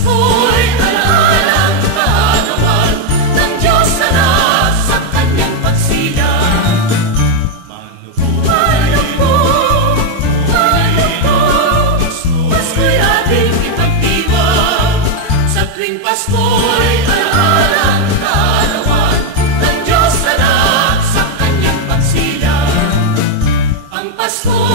Pasko'y alaalang kaagawan ng Diyos anak sa kanyang pagsilang. Pasko'y ating ipagdiwang. Sa tuwing Pasko'y alaalang kaagawan ng Diyos anak sa kanyang pagsilang. Ang Pasko